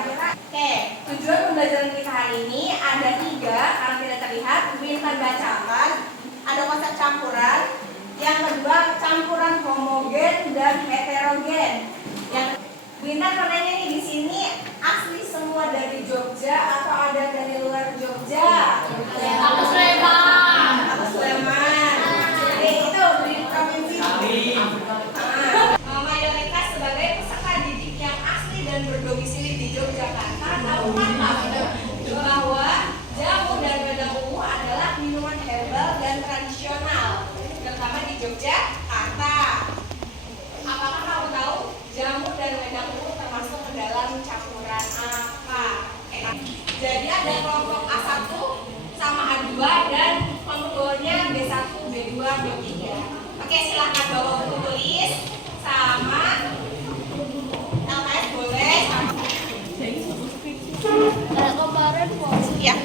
Oke, tujuan pembelajaran kita hari ini ada 3 karena tidak terlihat. Bintang bacakan, ada konsep campuran. Yang kedua, campuran homogen dan heterogen. Yang bintang warnanya nih di sini asli semua dari Jogja atau ada dari luar Jogja? Aku Sleman. Aku Sleman. Jadi itu di provinsi. Mayoritas sebagai peserta didik yang asli dan berdomisili di Yogyakarta tahu bahwa jamu dan wedang ungu adalah minuman herbal dan tradisional, terutama di Yogyakarta. Apakah kamu tahu jamu dan wedang ungu termasuk ke dalam campuran apa? Jadi ada kelompok A1 sama A2 dan kelompoknya B1, B2, B3. Oke, silakan bawa buku tulis sama LKS boleh. Ada kemarin Ya.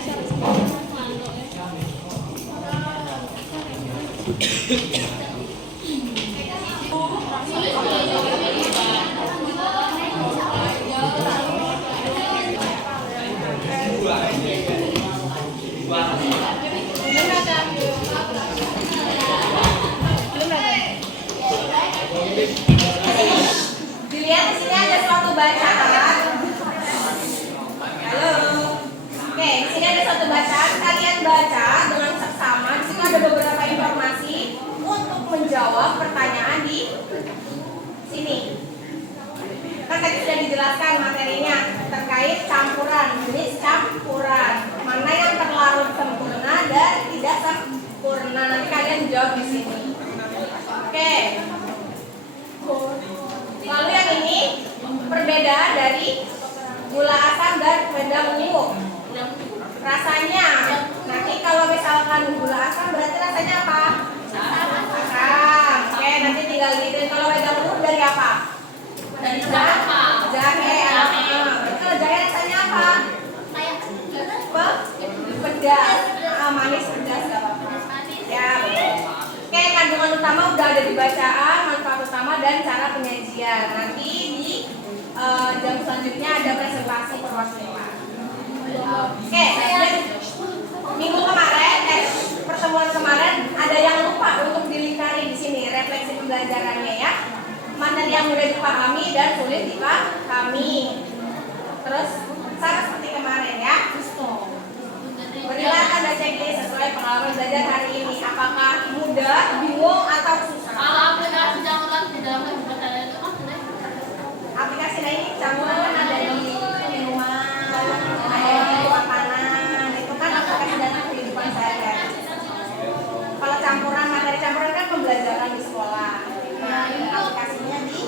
Dilihat di sini ada suatu bacaan. Halo. Oke, di sini ada suatu bacaan. Kalian baca dengan seksama. Di sini ada beberapa informasi untuk menjawab pertanyaan di sini. Kan tadi sudah dijelaskan materinya terkait campuran, jenis campuran, mana yang terlarut sempurna dan tidak sempurna. Nanti kalian jawab di sini. Oke. Lalu yang ini perbedaan dari gula asam dan wedang ungu. Rasanya, nanti kalau misalkan gula asam berarti rasanya apa? Asam. Oke, nanti tinggal gitu. Kalau wedang ungu dari apa? Dari jahe. Berarti kalau jahe rasanya apa? Pedas. Manis pedas gak apa-apa. Ya. Oke, kandungan utama udah ada di bacaan, manfaat utama dan cara penyajian. Nanti di jam selanjutnya ada presentasi perwakilan. Oke, minggu kemarin, pertemuan kemarin ada yang lupa untuk dilingkari di sini refleksi pembelajarannya ya. Mana yang mudah dipahami dan sulit dipahami. Terus sama seperti kemarin ya. Berilah tanda checklist sesuai pengalaman belajar hari ini. Apakah mudah, bingung, atau susah? Kalau aplikasi campuran di dalam itu Aplikasi lain ini campuran kan ada di minuman, ada di makanan. Itu kan aplikasi dalam kehidupan sehari-hari. Kalau campuran, materi campuran kan pembelajaran di sekolah. Nah, ini aplikasinya di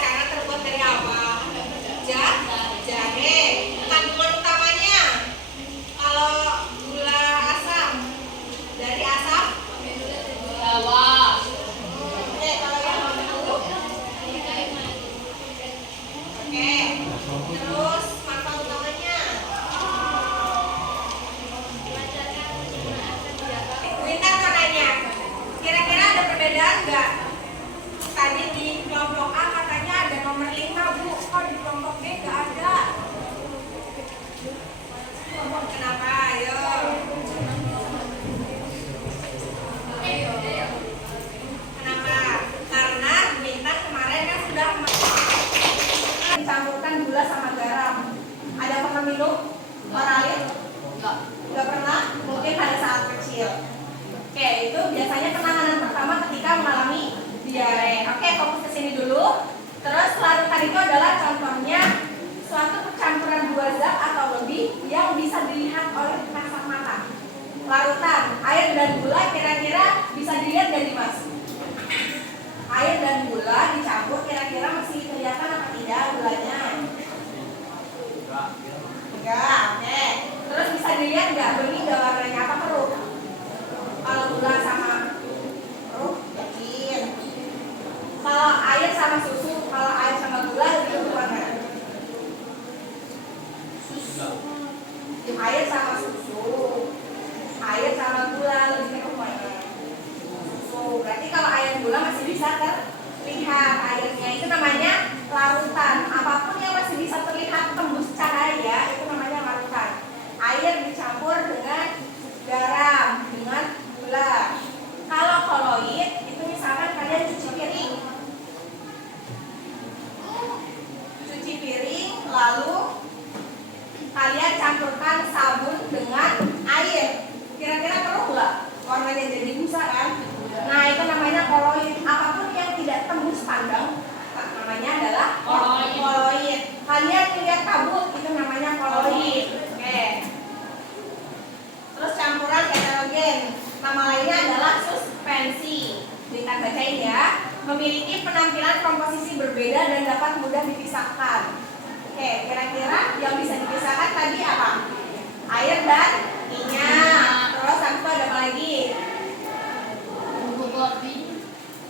karena terbuat dari apa? Jahe. Kandungan utamanya kalau gula asam dari asam Jawa. oke, kalau yang dulu oke, terus manfaat utamanya Winter mau nanya, kira-kira ada perbedaan nggak? Tadi di kelompok A katanya ada nomor 5 Bu, kok di kelompok B nggak ada? Kenapa? Ayo. Kenapa? Karena Bintang kemarin kan sudah dicampurkan gula sama garam. Ada pernah minum oralin? Nggak pernah? Mungkin pada saat kecil. Oke, itu biasanya penanganan pertama ketika mengalami diare. Oke, fokus ke sini dulu. Terus larutan itu adalah contohnya suatu percampuran dua zat atau lebih yang bisa dilihat oleh kasat mata. Larutan, air dan gula kira-kira bisa dilihat dari Mas? Air dan gula dicampur kira-kira masih kelihatan apa tidak gulanya? Enggak, oke. Terus bisa dilihat nggak bening nggak warnanya apa keruh? Kalau gula sama keruh, yakin. Kalau air sama susu, kalau air sama gula lebih keruh warna? Air sama susu, air sama gula lebih keruh warna? Susu. Berarti kalau air gula masih bisa terlihat airnya, itu namanya larutan. Apapun yang masih bisa terlihat tembus cahaya itu namanya larutan. Air dicampur dengan garam, dengan gula. Kalau koloid itu misalkan kalian cuci piring, lalu kalian campurkan sabun dengan air. Kira-kira keruh nggak? Warnanya jadi busa kan? Nah itu namanya koloid. Apapun yang tidak tembus pandang namanya adalah koloid. Kalian lihat kabut itu namanya koloid. Oke. Terus campuran heterogen, nama lainnya adalah suspensi. Kita bacain ya. Memiliki penampilan komposisi berbeda dan dapat mudah dipisahkan. Oke, kira-kira yang bisa dipisahkan tadi apa? Air dan minyak. Terus habis itu ada apa lagi? Bubuk kopi.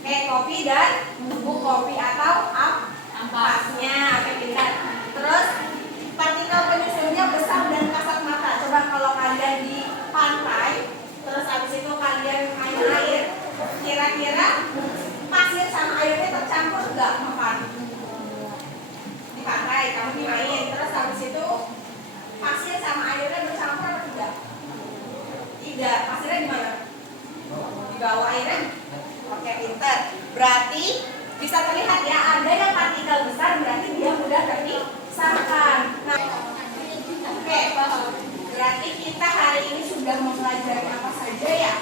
Kopi dan bubuk kopi atau ampasnya. Oke, pintar. Terus partikel penyusunnya besar dan kasat mata. Coba kalau kalian di pantai, terus habis itu kalian main air, kira-kira pasir sama airnya tercampur nggak, Makan? Di pantai, kamu dimain, terus habis itu pasir sama airnya bercampur atau tidak? Tidak, pasirnya di mana? Di bawah airnya? Oke, pintar. Berarti bisa terlihat ya, ada yang partikel besar berarti dia mudah terpisahkan. Nah, oke, berarti kita hari ini sudah mempelajari apa saja ya?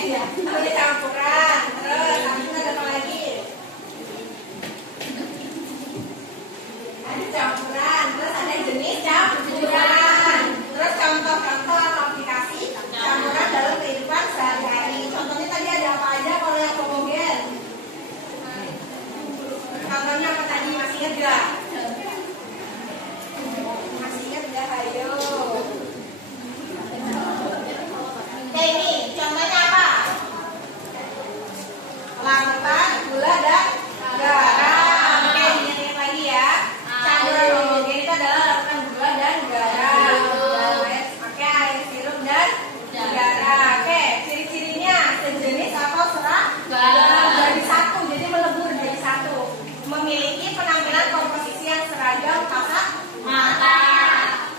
Ya, ada campuran. Terus habis itu ada apa lagi? Ada campuran. Terus ada jenis campuran. Terus contoh-contoh atau aplikasi campuran dalam kehidupan sehari-hari. Contohnya tadi ada apa aja kalau yang homogen? Contohnya apa tadi? Masih ingat gak? Masih ingat gak? Ayo. Ini contohnya apa? Larutan, gula dan garam. Oke, ingat-ingat lagi ya. Campuran homogen itu adalah larutan gula dan garam. Oke, air sirup dan garam. Oke, ciri-cirinya sejenis atau seragam jadi satu, jadi melebur jadi satu. Memiliki penampilan komposisi yang seragam kasat mata.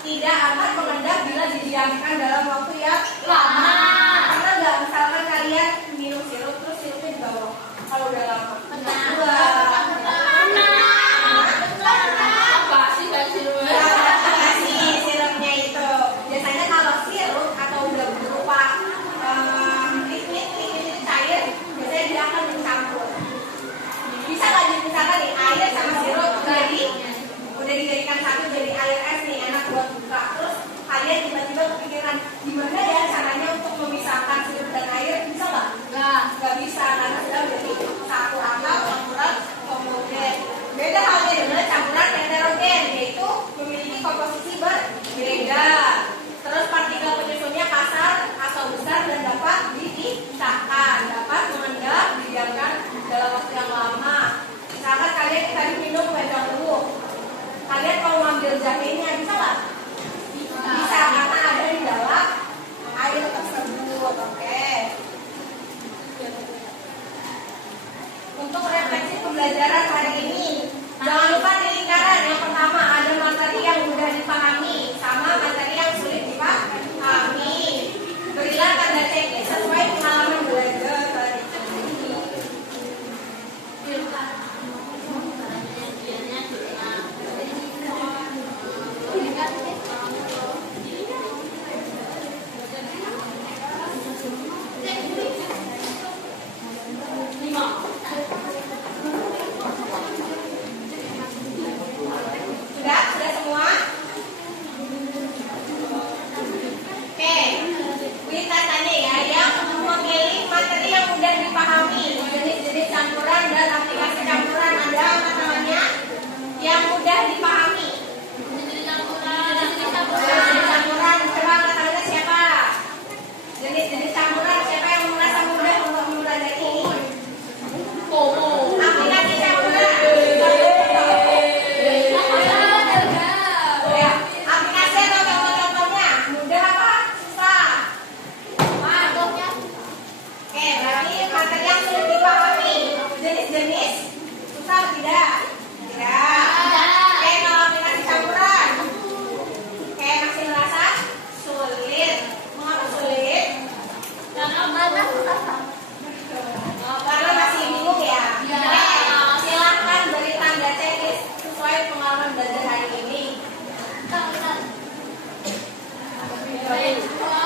Tidak akan mengendap bila didiamkan dalam waktu yang lama. Karena nggak misalkan kalian minum sirup terus sirupnya di bawah kalau udah lama. Apa sih dari sirupnya? Sirupnya itu biasanya kalau sirup atau udah berupa liquid cair, biasanya dia akan mencampur. Bisa nggak dipisahkan nih air sama sirup udah dijadikan satu jadi air es nih, enak buat buka. Terus kalian tiba-tiba kepikiran gimana ya caranya untuk memisahkan sirup dan air, bisa nggak? Nggak bisa karena sudah jadi pembelajaran hari ini. Jangan lupa di lingkaran yang pertama ada materi yang mudah dipahami sama materi yang sulit dipahami. Berilah tanda checklist sesuai pengalaman belajar tadi. Sudah semua? Oke, kita tanya ya, yang memilih materi yang mudah dipahami, jenis-jenis campuran dan aplikasi campuran ada apa namanya? Yang mudah dipahami. Jenis campuran, coba angkat tangannya siapa? Jenis-jenis campuran siapa yang merasa mudah untuk mempelajari ini? Aplikasi campuran. Ya, aplikasi atau contoh-contohnya mudah apa? Susah? Oke, berarti materi yang sulit dipahami. Jenis-jenis susah atau tidak? Tidak. Oke, kalau aplikasi campuran. Oke, masih merasa sulit. Mengapa sulit? Karena masih bingung ya. Oke, silahkan beri tanda checklist sesuai pengalaman belajar hari ini. Oke, sudah.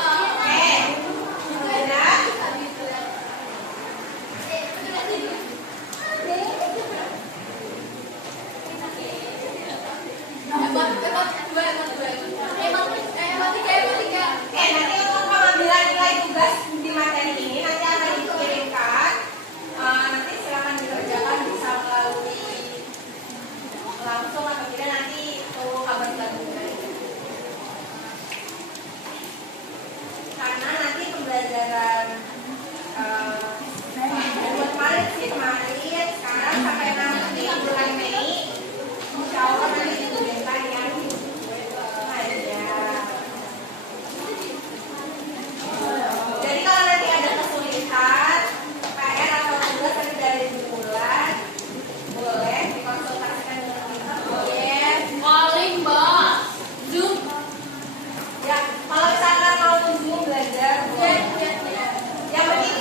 Nanti untuk pengambilan nilai tugas di materi ini nanti akan dikirimkan. Nanti silakan dikerjakan bisa melalui langsung atau tidak nanti tunggu kabar selanjutnya. Karena nanti pembelajaran buat kemarin sekarang sampai nanti bulan Mei, insya Allah nanti dikirimkan yang aja. Jadi kalau nanti ada kesulitan PR atau tugas lebih dari bulan, boleh dikonsultasikan dengan kita. Boleh. Ya, kalau misalkan mau Zoom belajar, boleh. Yang penting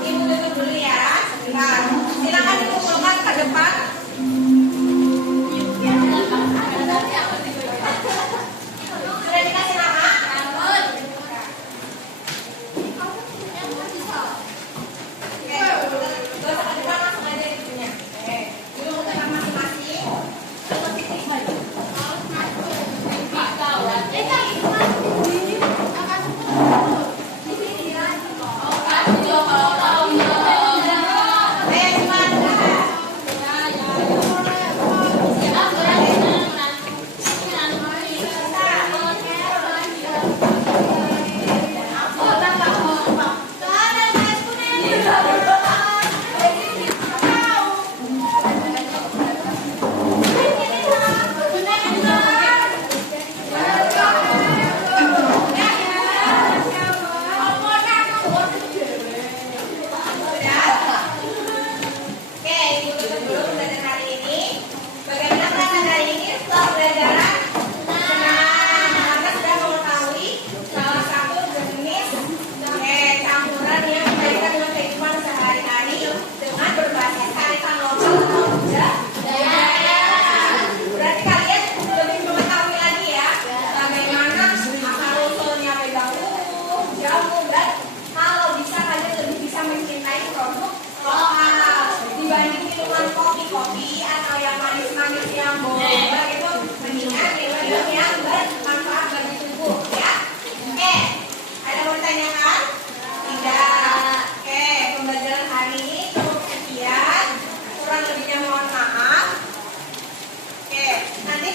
Ibu duduk dulu ya. Sebentar. Silakan dikumpulkan ke depan. Sudah dikasih nama? Oke, gak usah ke depan, langsung aja ibunya. Oke, duduk ke tempat masing-masing.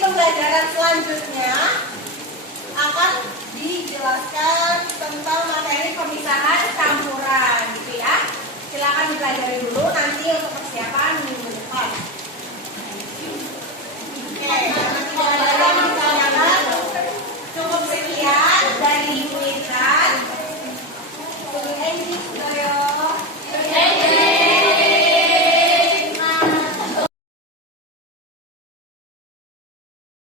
pembelajaran selanjutnya akan dijelaskan tentang materi pemisahan campuran gitu ya. Silakan dipelajari dulu.